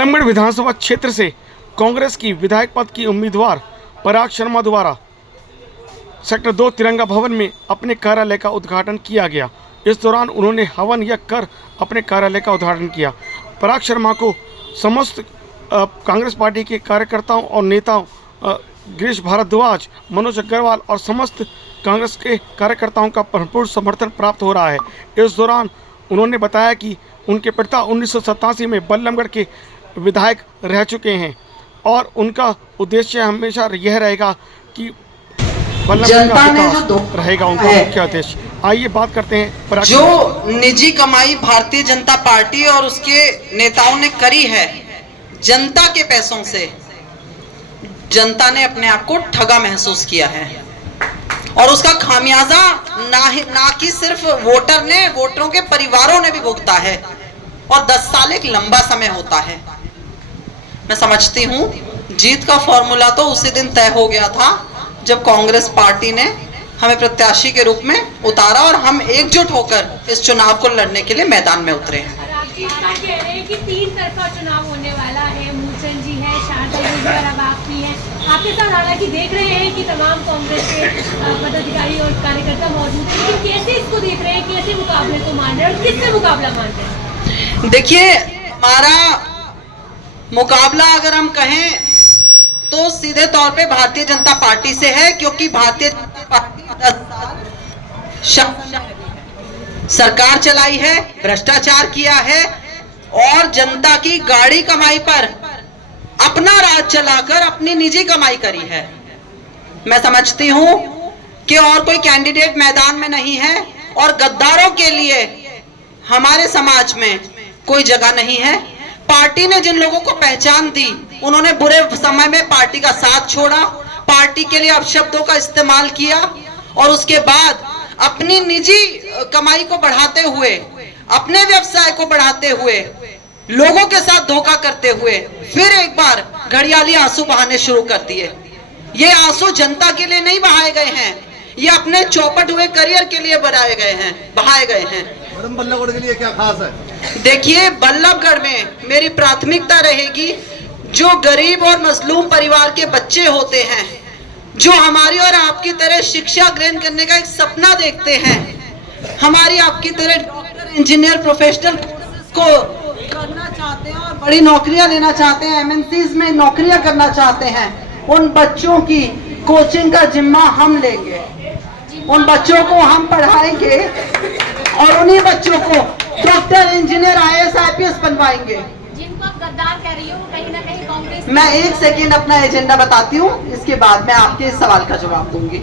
आजमगढ़ विधानसभा क्षेत्र से कांग्रेस की विधायक पद की उम्मीदवार पराग शर्मा द्वारा सेक्टर 2 तिरंगा भवन में अपने कार्यालय का उद्घाटन किया गया। इस दौरान उन्होंने हवन यज्ञ कर अपने कार्यालय का उद्घाटन किया। पराग शर्मा को समस्त कांग्रेस पार्टी के कार्यकर्ताओं और नेताओं गिरीश भारद्वाज, मनोज अग्रवाल और समस्त कांग्रेस के कार्यकर्ताओं का भरपूर समर्थन प्राप्त हो रहा है। इस दौरान उन्होंने बताया कि उनके पिता 1987 में बल्लभगढ़ के विधायक रह चुके हैं और उनका उद्देश्य हमेशा यह रहेगा कि जनता ने जो रहेगा उनका मुख्य उद्देश्य। आइए बात करते हैं। जो निजी कमाई भारतीय जनता पार्टी और उसके नेताओं ने करी है जनता के पैसों से, जनता ने अपने आप को ठगा महसूस किया है और उसका खामियाजा ना कि सिर्फ वोटर ने, वोटरों के परिवारों ने भी भुगता है और 10 साल एक लंबा समय होता है। मैं समझती हूं जीत का फॉर्मूला तो उसी दिन तय हो गया था जब कांग्रेस पार्टी ने हमें प्रत्याशी के रूप में उतारा और हम एकजुट होकर इस चुनाव को लड़ने के लिए मैदान में उतरे हैं। कह रहे हैं कि 3 तरफा चुनाव होने वाला है, मूलचंद जी है, शारदा जी और अब आप भी हैं। आपके साथ हालांकि देख रहे हैं कि तमाम कांग्रेस के पदाधिकारी और कार्यकर्ता मौजूद हैं, लेकिन कैसे इसको देख रहे हैं, कैसे मुकाबले को मान रहे हैं और किससे मुकाबला मान रहे हैं? देखिए, हमारा मुकाबला अगर हम कहें तो सीधे तौर पे भारतीय जनता पार्टी से है, क्योंकि भारतीय जनता पार्टी 10 साल सरकार चलाई है, भ्रष्टाचार किया है और जनता की गाड़ी कमाई पर अपना राज चलाकर अपनी निजी कमाई करी है। मैं समझती हूं कि और कोई कैंडिडेट मैदान में नहीं है और गद्दारों के लिए हमारे समाज में कोई जगह नहीं है। पार्टी ने जिन लोगों को पहचान दी, उन्होंने बुरे समय में पार्टी का साथ छोड़ा, पार्टी के लिए अपशब्दों का इस्तेमाल किया और उसके बाद अपनी निजी कमाई को बढ़ाते हुए, अपने व्यवसाय को बढ़ाते हुए, लोगों के साथ धोखा करते हुए फिर एक बार घड़ियाली आंसू बहाने शुरू कर दिए। ये आंसू जनता के लिए नहीं बहाए गए हैं, ये अपने चौपट हुए करियर के लिए बहाए गए हैं। मैडम, बल्लभगढ़ के लिए क्या खास है? देखिए, बल्लभगढ़ में मेरी प्राथमिकता रहेगी जो गरीब और मजलूम परिवार के बच्चे होते हैं, जो हमारी और आपकी तरह शिक्षा ग्रहण करने का एक सपना देखते हैं, हमारी आपकी तरह डॉक्टर, इंजीनियर, प्रोफेशनल को करना चाहते हैं और बड़ी नौकरियां लेना चाहते हैं, एमएनसीज में नौकरियां करना चाहते हैं, उन बच्चों की कोचिंग का जिम्मा हम लेंगे। उन बच्चों को हम पढ़ाएंगे और उन्हीं बच्चों को डॉक्टर, इंजीनियर, आईएएस, आईपीएस बनवाएंगे। जिनको आप गद्दार कह रही हो, कहीं ना कहीं कांग्रेस। मैं 1 सेकेंड अपना एजेंडा बताती हूँ, इसके बाद मैं आपके इस सवाल का जवाब दूंगी।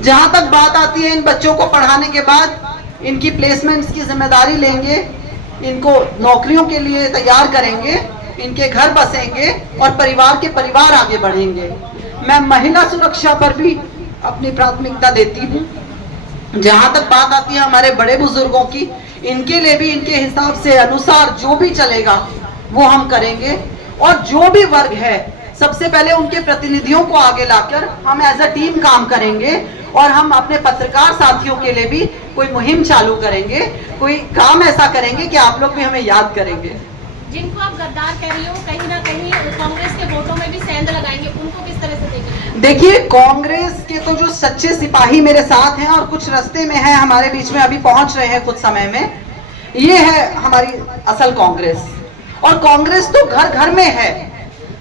जहां तक बात आती है इन बच्चों को पढ़ाने के बाद इनकी प्लेसमेंट्स की जिम्मेदारी लेंगे, इनको नौकरियों के लिए तैयार करेंगे, इनके घर बसेंगे और परिवार आगे बढ़ेंगे। मैं महिला सुरक्षा पर भी अपनी प्राथमिकता देती हूँ। जहां तक बात आती है हमारे बड़े बुजुर्गों की, इनके लिए भी इनके हिसाब से अनुसार जो भी चलेगा वो हम करेंगे और जो भी वर्ग है सबसे पहले उनके प्रतिनिधियों को आगे लाकर हम एज अ टीम काम करेंगे और हम अपने पत्रकार साथियों के लिए भी कोई मुहिम चालू करेंगे, कोई काम ऐसा करेंगे कि आप लोग भी हमें याद करेंगे। जिनको आप गद्दार कह रही हो, कहीं ना कहीं कांग्रेस के वोटों में भी सेंध लगाएंगे, उनको किस तरह से देखेंगे? देखिए, कांग्रेस के तो जो सच्चे सिपाही मेरे साथ हैं और कुछ रास्ते में हैं, हमारे बीच में अभी पहुंच रहे हैं कुछ समय में, ये है हमारी असल कांग्रेस। और कांग्रेस तो घर घर में है।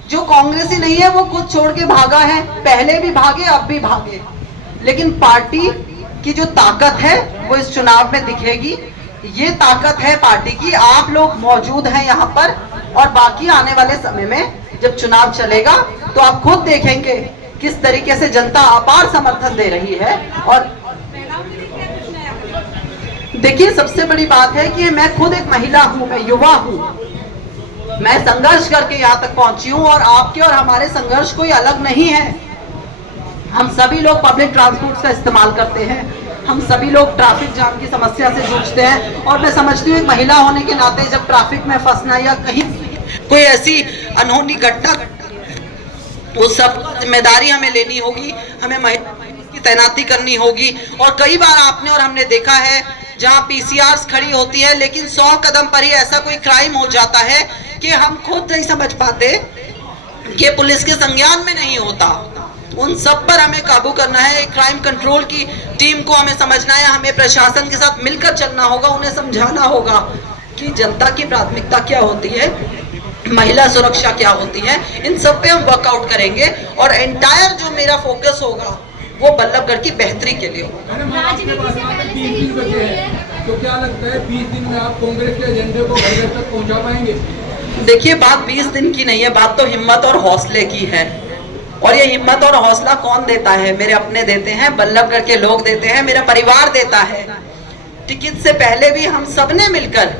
जो कांग्रेस ही नहीं है वो खुद छोड़ के भागा है, पहले भी भागे, अब भी भागे। लेकिन पार्टी की जो ताकत है वो इस चुनाव में दिखेगी। ये ताकत है पार्टी की, आप लोग मौजूद हैं यहाँ पर और बाकी आने वाले समय में जब चुनाव चलेगा तो आप खुद देखेंगे किस तरीके से जनता अपार समर्थन दे रही है। और देखिए, सबसे बड़ी बात है कि मैं खुद एक महिला हूँ, मैं युवा हूँ, मैं संघर्ष करके यहाँ तक पहुंची हूँ और आपके और हमारे संघर्ष कोई अलग नहीं है। हम सभी लोग पब्लिक ट्रांसपोर्ट का इस्तेमाल करते हैं, हम सभी लोग ट्रैफिक जाम की समस्या से जूझते हैं और मैं समझती हूँ एक महिला होने के नाते जब ट्रैफिक में फंसना या कहीं कोई ऐसी अनहोनी घटना उस सब जिम्मेदारी हमें लेनी होगी, हमें महिला की तैनाती करनी होगी। और कई बार आपने और हमने देखा है जहां पीसीआर खड़ी होती है लेकिन 100 कदम पर ही ऐसा कोई क्राइम हो जाता है कि हम खुद नहीं समझ पाते कि पुलिस के संज्ञान में नहीं होता। उन सब पर हमें काबू करना है। क्राइम कंट्रोल की टीम को हमें समझना है, हमें प्रशासन के साथ मिलकर चलना होगा, उन्हें समझाना होगा कि जनता की प्राथमिकता क्या होती है, महिला सुरक्षा क्या होती है। इन सब पे हम वर्कआउट करेंगे और एंटायर जो मेरा फोकस होगा वो बल्लभगढ़ की बेहतरी के लिए होगा। राजनीति से पहले से ही जुड़ी हुई है। तो क्या लगता है 20 दिन में आप कांग्रेस के एजेंडे को घर घर तक पहुंचा पाएंगे? देखिए, बात 20 दिन की नहीं है, बात तो हिम्मत और हौसले की है। और ये हिम्मत और हौसला कौन देता है? मेरे अपने देते हैं, बल्लभगढ़ के लोग देते हैं, मेरा परिवार देता है। टिकट से पहले भी हम सबने मिलकर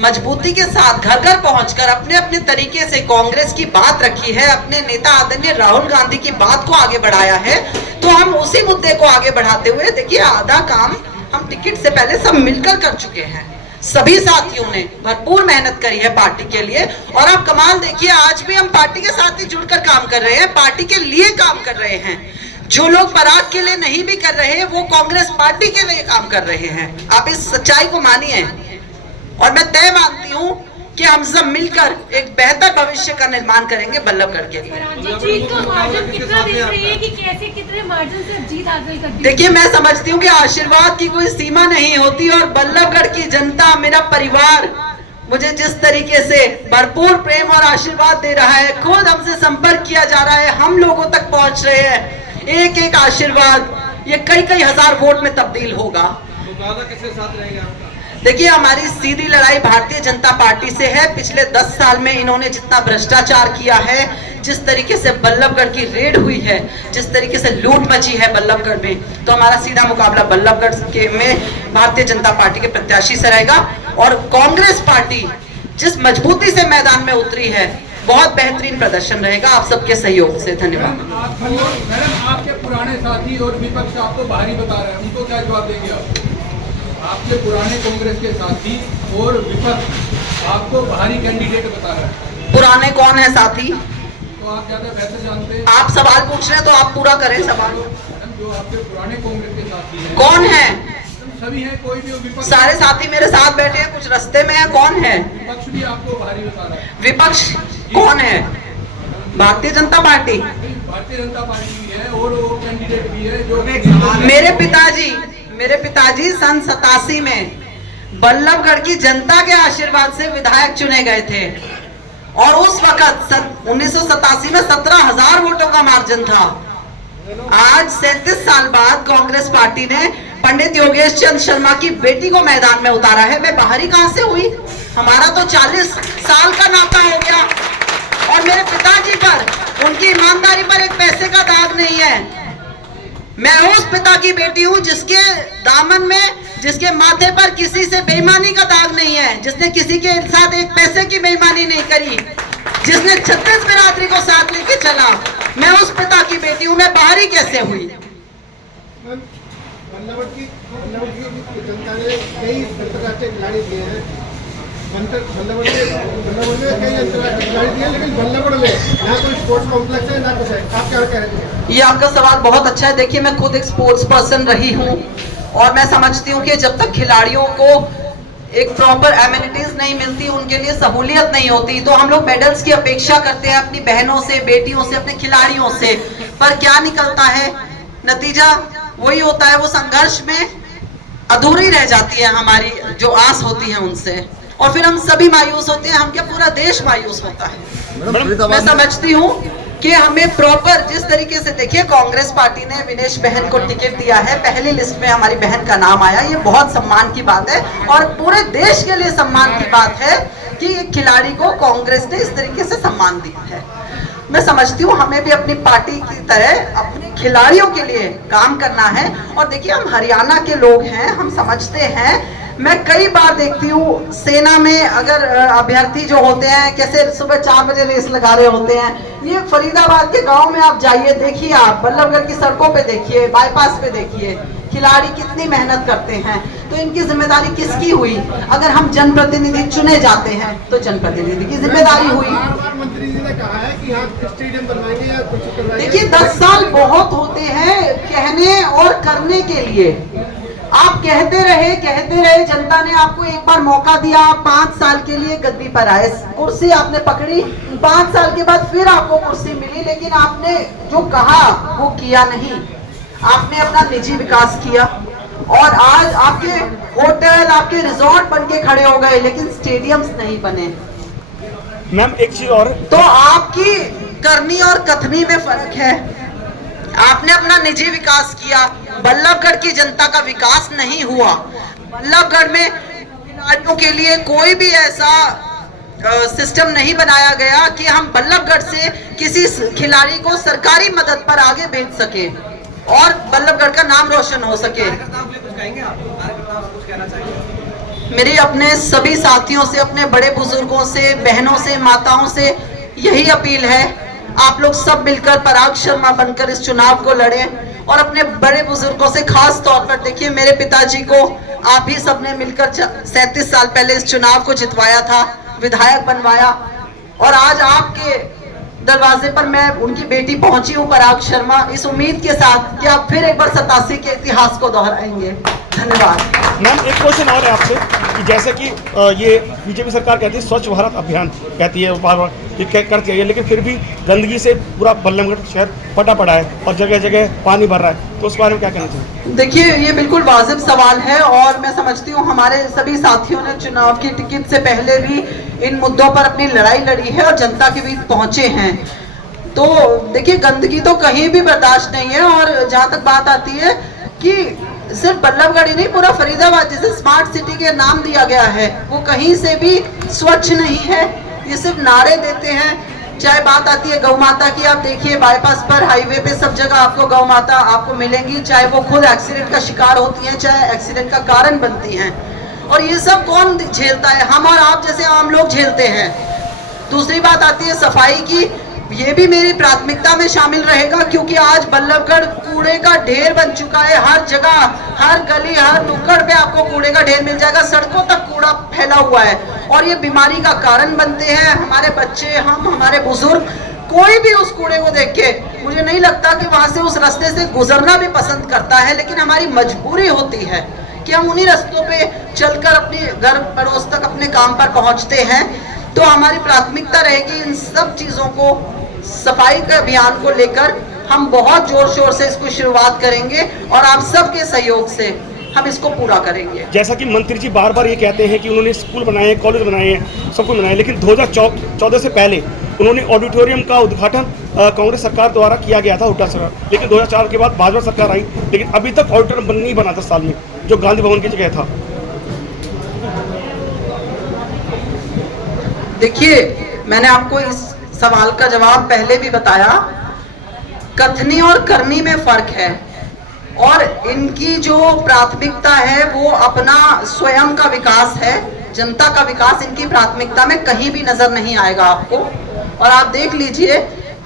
मजबूती के साथ घर घर पहुंचकर अपने अपने तरीके से कांग्रेस की बात रखी है, अपने नेता आदरणीय राहुल गांधी की बात को आगे बढ़ाया है। तो हम उसी मुद्दे को आगे बढ़ाते हुए, देखिए, आधा काम हम टिकट से पहले सब मिलकर कर चुके हैं। सभी साथियों ने भरपूर मेहनत करी है पार्टी के लिए। और आप कमाल देखिए, आज भी हम पार्टी के साथ ही जुड़कर काम कर रहे हैं, पार्टी के लिए काम कर रहे हैं। जो लोग पराग के लिए नहीं भी कर रहे हैं, वो कांग्रेस पार्टी के लिए काम कर रहे हैं। आप इस सच्चाई को मानिए और मैं तय मानती हूँ कि हम सब मिलकर एक बेहतर भविष्य का निर्माण करेंगे बल्लभगढ़ के लिए। जीत का मार्जिन कितना देख रही है कि कैसे कितने मार्जिन से जीत हासिल करती है? देखिए, मैं समझती हूँ कि आशीर्वाद की कोई सीमा नहीं होती और बल्लभगढ़ की जनता, मेरा परिवार मुझे जिस तरीके से भरपूर प्रेम और आशीर्वाद दे रहा है, खुद हमसे संपर्क किया जा रहा है, हम लोगों तक पहुंच रहे हैं। एक एक आशीर्वाद ये कई कई हजार वोट में तब्दील होगा। किसके साथ रहेगा? देखिए, हमारी सीधी लड़ाई भारतीय जनता पार्टी से है। पिछले 10 साल में इन्होंने जितना भ्रष्टाचार किया है, जिस तरीके से बल्लभगढ़ की रेड हुई है, जिस तरीके से लूट मची है बल्लभगढ़ में, तो हमारा सीधा मुकाबला बल्लभगढ़ के में भारतीय जनता पार्टी के प्रत्याशी से रहेगा। और कांग्रेस पार्टी जिस मजबूती से मैदान में उतरी है, बहुत बेहतरीन प्रदर्शन रहेगा आप सबके सहयोग से। धन्यवाद। मैडम, आपके पुराने साथी और विपक्ष आपको बाहरी बता रहे हैं, उनको क्या जवाब देंगे आप? आपके पुराने कांग्रेस के साथी और विपक्ष आपको बाहरी कैंडिडेट बता रहे हैं। पुराने कौन है साथी? तो आप ज्यादा बेहतर जानते हैं। आप सवाल पूछ रहे हैं तो आप पूरा करें सवाल। मैडम, जो आपके पुराने कांग्रेस के साथी हैं, कौन है? सभी हैं, कोई भी विपक्ष? सारे साथी मेरे साथ बैठे हैं, कुछ रास्ते में है। कौन है विपक्ष? भी आपको बाहरी बता रहा है। विपक्ष? कौन है? भारतीय जनता पार्टी। भारतीय जनता पार्टी भी है और वो कैंडिडेट भी है जो मेरे पिताजी सन 87 में बल्लभगढ़ की जनता के आशीर्वाद से विधायक चुने गए थे और उस वक्त 1987 में 17,000 वोटों का मार्जिन था। आज 37 साल बाद कांग्रेस पार्टी ने पंडित योगेश चंद्र शर्मा की बेटी को मैदान में उतारा है। मैं बाहरी कहां से हुई? हमारा तो 40 साल का नाता हो गया और मेरे पिताजी पर, उनकी ईमानदारी पर एक पैसे का दाग नहीं है। मैं उस पिता की बेटी हूं जिसके दामन में, जिसके माथे पर किसी से बेईमानी का दाग नहीं है, जिसने किसी के साथ एक पैसे की बेईमानी नहीं करी, जिसने 36 बिरादरी को साथ लेके चला। मैं उस पिता की बेटी हूं। मैं बाहरी कैसे हुई? बल्लभगढ़ की जनता ने कई अंतर्राष्ट्रीय खिलाड़ी दिए हैं। बल्लभगढ़ में कई अंतर्राष्ट्रीय खिलाड़ी दिए, लेकिन बल्लभगढ़ में ना कोई स्पोर्ट्स कॉम्प्लेक्स है, ना कुछ है। आप क्या कह रहे हैं? ये आपका सवाल बहुत अच्छा है। देखिए, मैं खुद एक स्पोर्ट्स पर्सन रही हूँ और मैं समझती हूँ कि जब तक खिलाड़ियों को एक प्रॉपर एमिनिटीज नहीं मिलती, उनके लिए सहूलियत नहीं होती, तो हम लोग मेडल्स की अपेक्षा करते हैं अपनी बहनों से, बेटियों से, अपने खिलाड़ियों से। पर क्या निकलता है? नतीजा वही होता है, वो संघर्ष में अधूरी रह जाती है हमारी जो आस होती है उनसे, और फिर हम सभी मायूस होते हैं। हम क्या, पूरा देश मायूस होता है। मैं समझती हूँ कि हमें प्रॉपर जिस तरीके से, देखिए, कांग्रेस पार्टी ने विनेश बहन को टिकट दिया है, पहली लिस्ट में हमारी बहन का नाम आया, ये बहुत सम्मान की बात है और पूरे देश के लिए सम्मान की बात है कि एक खिलाड़ी को कांग्रेस ने इस तरीके से सम्मान दिया है। मैं समझती हूँ हमें भी अपनी पार्टी की तरह अपने खिलाड़ियों के लिए काम करना है। और देखिए, हम हरियाणा के लोग हैं, हम समझते हैं। मैं कई बार देखती हूँ सेना में अगर अभ्यर्थी जो होते हैं कैसे सुबह 4 बजे रेस लगा रहे होते हैं। ये फरीदाबाद के गांव में आप जाइए, देखिए, आप बल्लभगढ़ की सड़कों पे देखिए, बाईपास पे देखिए, खिलाड़ी कितनी मेहनत करते हैं। तो इनकी जिम्मेदारी किसकी हुई? अगर हम जनप्रतिनिधि चुने जाते हैं तो जनप्रतिनिधि की जिम्मेदारी हुई। मंत्री जी ने कहा है कि यहाँ स्टेडियम बनवाएंगे या कुछ करवाएंगे। देखिए, 10 साल बहुत होते हैं कहने और करने के लिए। आप कहते रहे, जनता ने आपको एक बार मौका दिया, आप 5 साल के लिए गद्दी पर आए, कुर्सी आपने पकड़ी, 5 साल के बाद फिर आपको कुर्सी मिली, लेकिन आपने जो कहा वो किया नहीं। आपने अपना निजी विकास किया और आज आपके होटल, आपके रिजॉर्ट बन के खड़े हो गए, लेकिन स्टेडियम्स नहीं बने। मैम एक चीज और, तो आपकी करनी और कथनी में फर्क है। आपने अपना निजी विकास किया, बल्लभगढ़ की जनता का विकास नहीं हुआ। बल्लभगढ़ में खिलाड़ियों के लिए कोई भी ऐसा सिस्टम नहीं बनाया गया कि हम बल्लभगढ़ से किसी खिलाड़ी को सरकारी मदद पर आगे भेज सके और बल्लभगढ़ का नाम रोशन हो सके। मेरी अपने सभी साथियों से, अपने बड़े बुजुर्गों से, बहनों से, माताओं से यही अपील है, आप लोग सब मिलकर पराग शर्मा बनकर इस चुनाव को लड़ें और अपने बड़े बुजुर्गों से, खास तौर पर देखिए मेरे पिताजी को आप ही सबने मिलकर 37 साल पहले इस चुनाव को जितवाया था, विधायक बनवाया और आज आपके दरवाजे पर मैं उनकी बेटी पहुंची हूं पराग शर्मा, इस उम्मीद के साथ कि आप फिर एक बार 87 के इतिहास को दोहराएंगे। धन्यवाद। मैम एक क्वेश्चन और है आपसे कि जैसे कि ये बीजेपी सरकार कहती है स्वच्छ भारत अभियान, कहती है बार बार ये करती है, लेकिन फिर भी गंदगी से पूरा बल्लभगढ़ शहर फटा पड़ा है और जगह जगह पानी भर रहा है, तो उस बारे में क्या कहना चाहिए? देखिए ये बिल्कुल वाजिब सवाल है और मैं समझती हूँ हमारे सभी साथियों ने चुनाव की टिकट से पहले भी इन मुद्दों पर अपनी लड़ाई लड़ी है और जनता के बीच पहुंचे हैं। तो देखिए गंदगी तो कहीं भी बर्दाश्त नहीं है और जहां तक बात आती है कि सिर्फ बल्लभगढ़ ही नहीं, पूरा फरीदाबाद जिसे स्मार्ट सिटी के नाम दिया गया है वो कहीं से भी स्वच्छ नहीं है। ये सिर्फ नारे देते हैं। चाहे बात आती है गौ माता की, आप देखिए बाईपास पर, हाईवे पे सब जगह आपको गौ माता आपको मिलेंगी, चाहे वो खुद एक्सीडेंट का शिकार होती हैं, चाहे एक्सीडेंट का कारण बनती हैं। और ये सब कौन झेलता है? हम और आप जैसे आम लोग झेलते हैं। दूसरी बात आती है सफाई की, ये भी मेरी प्राथमिकता में शामिल रहेगा क्योंकि आज बल्लभगढ़ कूड़े का ढेर बन चुका है। हर जगह, हर गली, हर नुक्कड़ पे आपको कूड़े का ढेर मिल जाएगा, सड़कों तक कूड़ा फैला हुआ है और ये बीमारी का कारण बनते हैं। हमारे बच्चे, हमारे बुजुर्ग, कोई भी उस कूड़े को देख के मुझे नहीं लगता कि वहां से उस रास्ते से गुजरना भी पसंद करता है, लेकिन हमारी मजबूरी होती है कि हम उन्हीं रास्तों पे चलकर अपने घर पड़ोस तक अपने काम पर पहुंचते हैं। तो हमारी प्राथमिकता रहेगी इन सब चीजों को, सफाई के अभियान को लेकर हम बहुत जोर शोर से इसको शुरुआत करेंगे और आप सबके सहयोग से हम इसको पूरा करेंगे। जैसा कि मंत्री जी बार बार ये कहते हैं कि उन्होंने स्कूल बनाए हैं, कॉलेज बनाए हैं, सब कुछ बनाए, लेकिन 2014 से पहले उन्होंने ऑडिटोरियम का उद्घाटन कांग्रेस सरकार द्वारा किया गया था, हुड्डा सरकार, लेकिन 2004 के बाद भाजपा सरकार आई, लेकिन अभी तक ऑडिटोरियम नहीं बना 10 साल में, जो गांधी भवन की जगह था। देखिए मैंने आपको इस सवाल का जवाब पहले भी बताया, कथनी और करनी में फर्क है और इनकी जो प्राथमिकता है वो अपना स्वयं का विकास है, जनता का विकास इनकी प्राथमिकता में कहीं भी नजर नहीं आएगा आपको। और आप देख लीजिए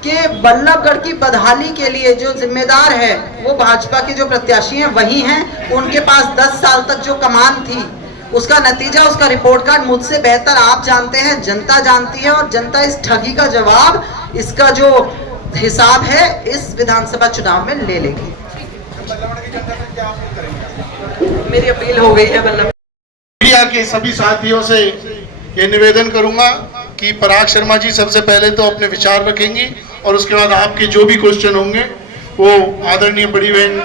कि बल्लभगढ़ की बदहाली के लिए जो जिम्मेदार है वो भाजपा के जो प्रत्याशी हैं वही हैं। उनके पास 10 साल तक जो कमान थी उसका नतीजा, उसका रिपोर्ट कार्ड मुझसे बेहतर आप जानते हैं, जनता जानती है और जनता इस ठगी का जवाब, इसका जो हिसाब है इस विधानसभा चुनाव में ले लेगी। मेरी अपील हो गई है बल्लभ मीडिया के सभी साथियों से ये निवेदन करूंगा कि पराग शर्मा जी सबसे पहले तो अपने विचार रखेंगी और उसके बाद आपके जो भी क्वेश्चन होंगे वो आदरणीय बड़ी बहन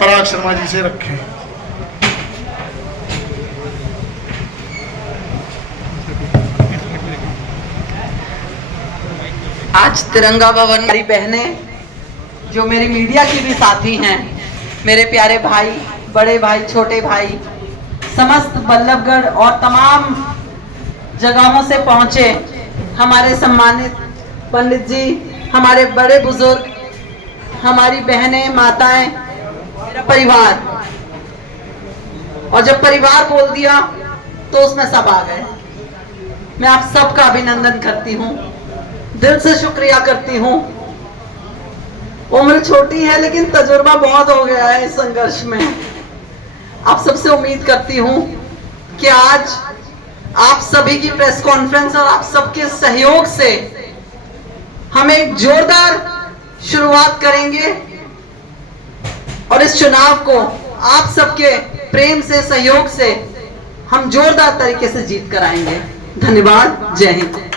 पराग शर्मा जी से रखें। आज तिरंगा भवन, मेरी बहनें जो मेरी मीडिया की भी साथी हैं, मेरे प्यारे भाई, बड़े भाई, छोटे भाई, समस्त बल्लभगढ़ और तमाम जगहों से पहुंचे हमारे सम्मानित पंडित जी, हमारे बड़े बुजुर्ग, हमारी बहनें, माताएं, मेरा परिवार। और जब परिवार बोल दिया तो उसमें सब आ गए। मैं आप सबका अभिनंदन करती हूँ, दिल से शुक्रिया करती हूँ। उम्र छोटी है लेकिन तजुर्बा बहुत हो गया है इस संघर्ष में। आप सबसे उम्मीद करती हूँ कि आज आप सभी की प्रेस कॉन्फ्रेंस और आप सबके सहयोग से हम एक जोरदार शुरुआत करेंगे और इस चुनाव को आप सबके प्रेम से, सहयोग से हम जोरदार तरीके से जीत कर आएंगे। धन्यवाद। जय हिंद।